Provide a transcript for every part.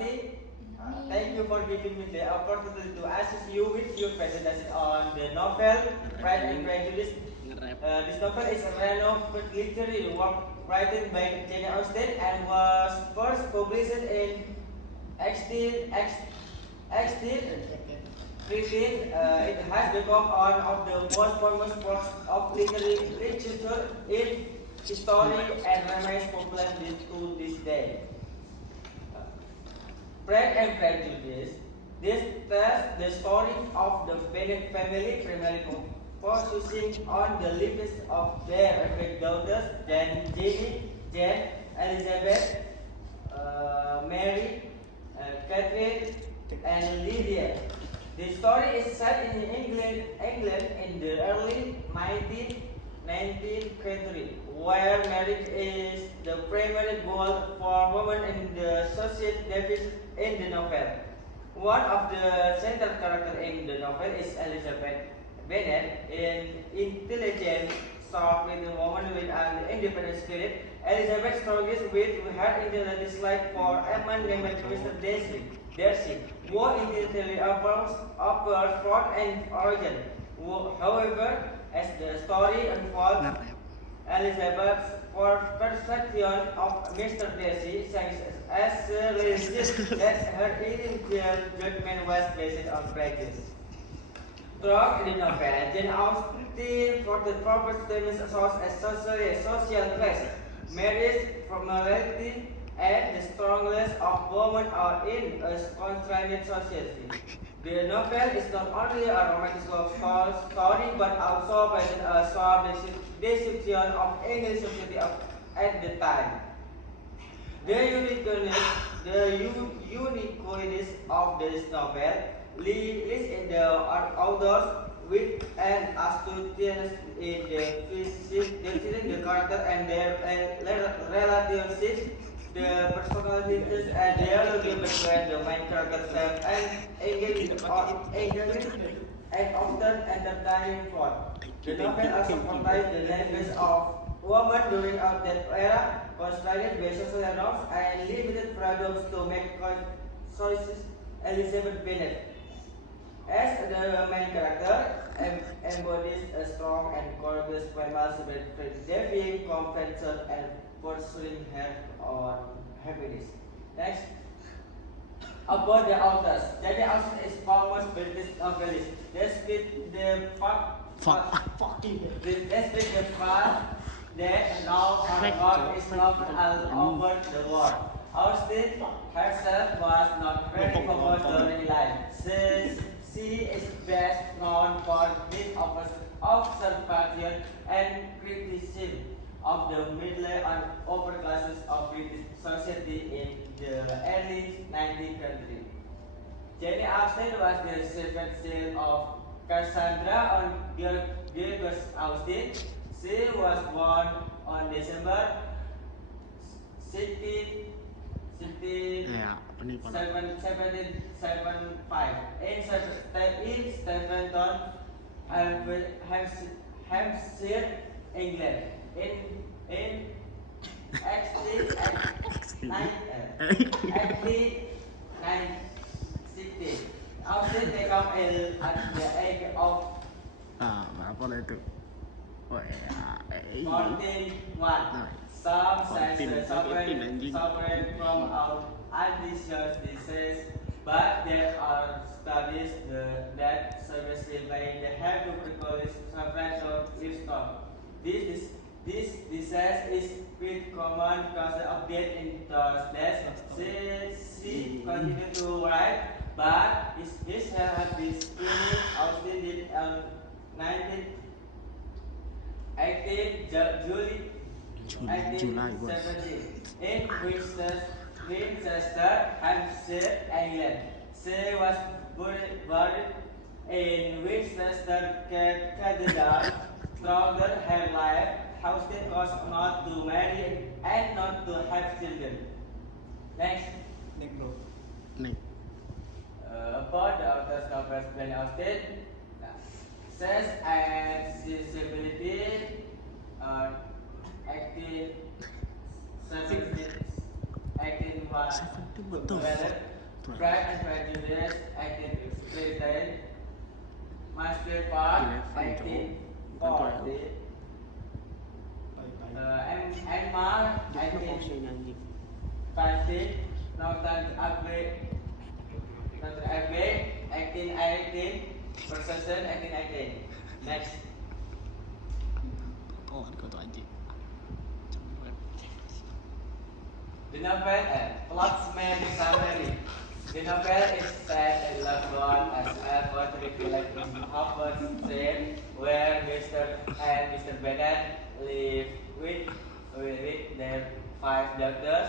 everybody. Thank you for giving me the opportunity to assist you with your presentation on the novel Pride and Prejudice. This novel is a renowned literary work written by Jane Austen and was first published in 1815. It has become one of the most famous works of literary literature in history and remains popular to this day. Pride and Prejudice. This tells the story of the Bennet family, primarily focusing on the lives of their daughters, Jane, Elizabeth, Mary, Catherine, and Lydia. The story is set in England in the early 19th century, where marriage is the primary goal for women in the society depicted in the novel. One of the central characters in the novel is Elizabeth Bennet, an intelligent, soft-witted woman with an independent spirit. Elizabeth struggles with her inner dislike for a man named Mr. Darcy, who intellectually appears fraud and arrogant. However, as the story unfolds, Elizabeth's perception of Mr. Darcy changes as she realizes that her initial judgment was based on prejudice. Throughout the novel, Jane Austen portrays women's social class, marriage, formality, and the strongest of women are in a constrained society. The novel is not only a romantic love story but also presents a sharp description of English society at the time. The uniqueness of this novel lies in the author's wit and astuteness in the character and their relationships, the personalities and dialogue between the main characters and engaging and often entertaining plot. The novel also portrays the lives of women during that era, constrained by social norms and limited freedoms to make choices. Elizabeth Bennet, as the main character, embodies a strong and courageous female spirit, defying convention and pursuing her own happiness. Next, about the authors. Jane Austen is famous British novelist. Despite the fact that now her work is loved all over the world. Austen herself was not very popular during life. She is best known for her observation and criticism of the middle and upper classes of British society in the early 19th century. Jane Austen was the seventh child of Cassandra and George Austen. She was born on December 1775 in Stephenton, Hampshire, England. In 1860, Austen became ill at the age of berapa itu? Oh ya, 41. Some scientists suffering from ambitious disease, but there are studies that suggest they have tuberculosis suffered of livestock. This disease is quite common because of death in those days. She continued to write, but his health is clinic Austen did on 18 July 1870 in Winchester, Hampshire, England. She was buried in Winchester Cathedral. Throughout her life, Austen was not to marry and not to have children. Next. About the author's novels, Jane Austen says accessibility 1871 Pride and Prejudice, 1853, Master Part, 1840, Emma, 1850, Northern Abbey, 1818, Procession, 1818. Next. The novel plots Mary summary. The novel is set in London as poetry village in Hertfordshire, where Mr. and Mr. Bennet live with their 5 daughters,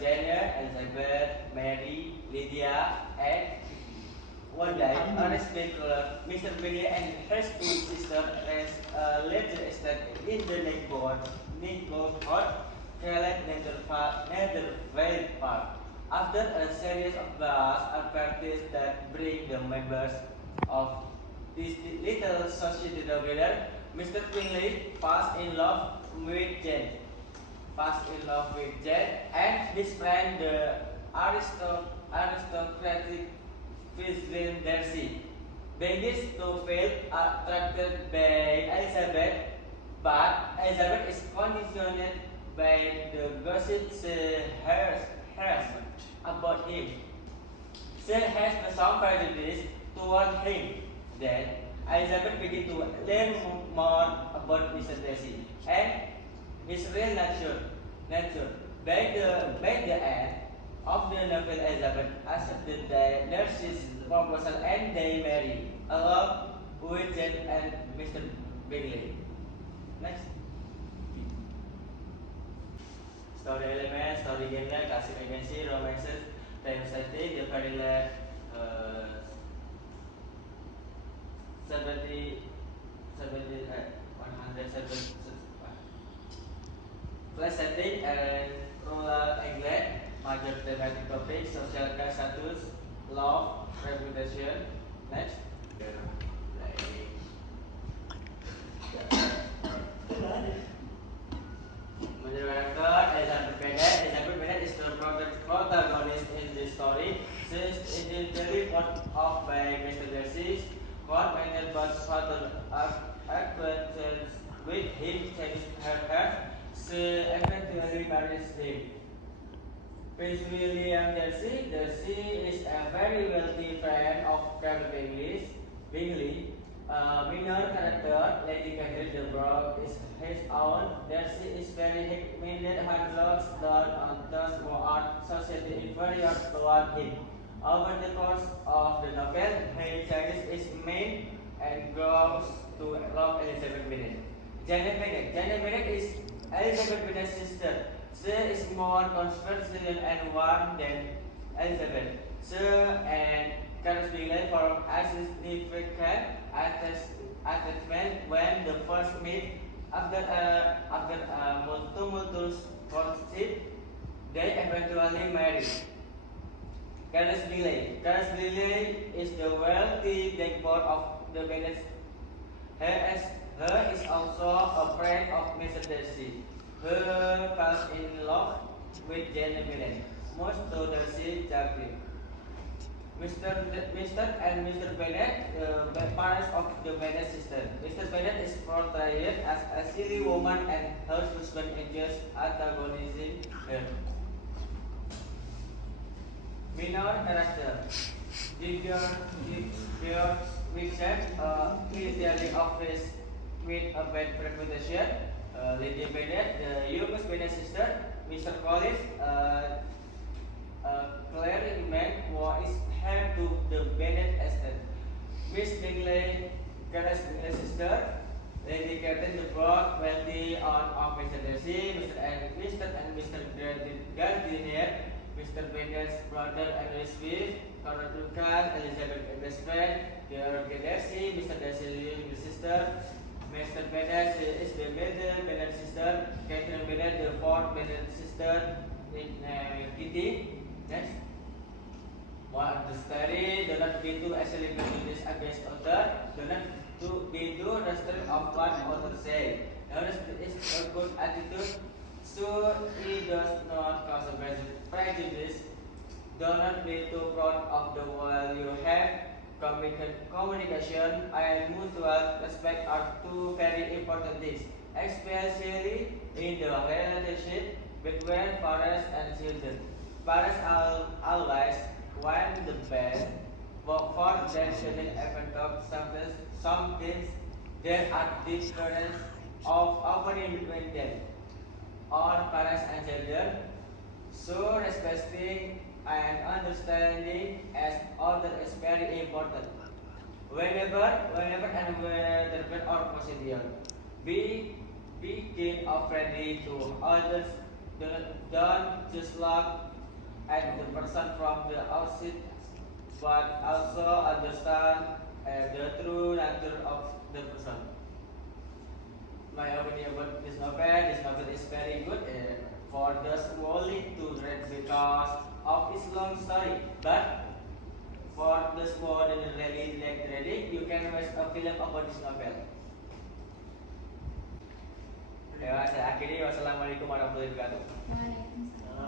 Jane, Elizabeth, Mary, Lydia, and one day, unexpectedly, Mr. Bennet and his 2 sisters as a later estate in the neighborhood Nethervale Park. After a series of bars and parties that bring the members of this little society together, Mr. Bingley falls in love with Jane. And his friend, the aristocratic Fitzwilliam Darcy, begins to feel attracted by Elizabeth, but Elizabeth is conditioned by the gossip she hears about him. She has some prejudice toward him. Then Elizabeth begins to learn more about Mr. Darcy and his real nature. By the end of the novel, Elizabeth accepted Darcy's proposal and they marry, along with Jane and Mr. Bingley. Next. Story element, story genre, classic agency, romances, time setting, the parallel 170 class setting and rural England, major thematic topics, social class status, love, reputation. Next. Major character Elizabeth Bennet. Elizabeth Bennet is the protagonist in this story. She is initially fought off by Mr. Darcy. Caught Bennet but further acquaintance with him changed her heart. She eventually marries him. Prince William Darcy. Darcy is a very wealthy friend of Colonel Bingley. Minor character, Lady Catherine the Broad, is his own. Darcy is very minded and looks down on those who are socially inferior toward him. Over the course of the novel, he changes his mind and grows to love Elizabeth Bennet. Jane Bennet is Elizabeth Bennet's sister. She is more controversial and warm than Elizabeth. She and Carlos Bingley form a significant attachment when the first meet. After a tumultuous courtship, they eventually marry. Carlos Bingley is the wealthy backbone of the Bennets. He is also a friend of Mr. Darcy, who falls in love with Jane Bennet, most to Darcy's chagrin. Mr. and Mr. Bennet, the parents of the Bennet sister. Mr. Bennet is portrayed as a silly woman and her husband enjoys antagonizing her. Minor character. George Wixon, clearly office with a bad reputation. Lady Bennet, the youngest Bennet sister. Mr. Collins, clergyman who is heir to the Bennet estate. Miss Bingley, Carlos Bingley's sister. Lady Catherine the Broad, wealthy aunt of Mr. Darcy. Mr. and Mr. Gardiner, Mr. Bennet's brother and his wife. Colonel Duncan, Elizabeth best friend. George Darcy, Mr. Darcy's younger sister. Mr. Bennet is the middle Bennet sister. Catherine Bennet, the fourth Bennet sister. Kitty. Next. One, the story do not be too easily prejudiced against author. Do not be too restrictive of what author say. There is a good attitude So it does not cause a prejudice. Do not be too proud of the world you have. Communication and mutual respect are two very important things, especially in the relationship between parents and children. Parents always want the best, but for their children even though sometimes there are differences of opinion between them. All parents and children, so respecting and understanding as other is very important. Whenever and wherever or possible, be be keen of ready to others. Don't just look at the person from the outside, but also understand the true nature of the person. My opinion about this novel is very good for those who only to read because of its long story. But for those who didn't really like reading, you can watch a film about this novel. Ya, saya akhiri. Wassalamualaikum warahmatullahi wabarakatuh. Waalaikumsalam.